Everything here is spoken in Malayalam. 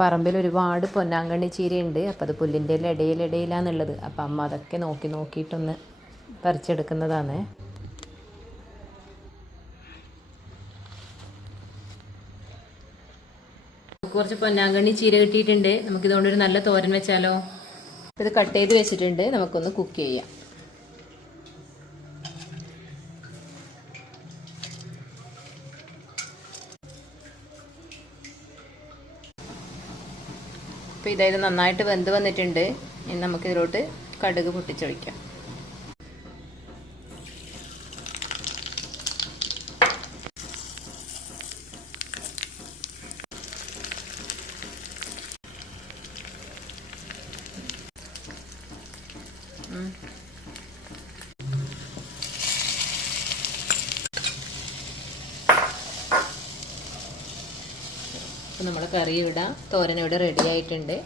പറമ്പിൽ ഒരുപാട് പൊന്നാങ്കണ്ണി ചീരയുണ്ട്. അപ്പോൾ അത് പുല്ലിൻ്റെ ഇടയിലാന്നുള്ളത്. അപ്പം അമ്മ അതൊക്കെ നോക്കിയിട്ടൊന്ന് പറിച്ചെടുക്കുന്നതാണ്. കുറച്ച് പൊന്നാങ്കണ്ണി ചീര കിട്ടിയിട്ടുണ്ട്. നമുക്കിതുകൊണ്ടൊരു നല്ല തോരൻ വെച്ചാലോ. ഇത് കട്ട് ചെയ്ത് വെച്ചിട്ടുണ്ട്, നമുക്കൊന്ന് കുക്ക് ചെയ്യാം. അപ്പോൾ ഇതായത് നന്നായിട്ട് വെന്ത് വന്നിട്ടുണ്ട്. ഇനി നമുക്കിതിലോട്ട് കടുക് പൊട്ടിച്ചൊഴിക്കാം. അപ്പോൾ നമ്മൾ കറി ഇടാം. തോരൻ ഇവിടെ റെഡി ആയിട്ടുണ്ട്.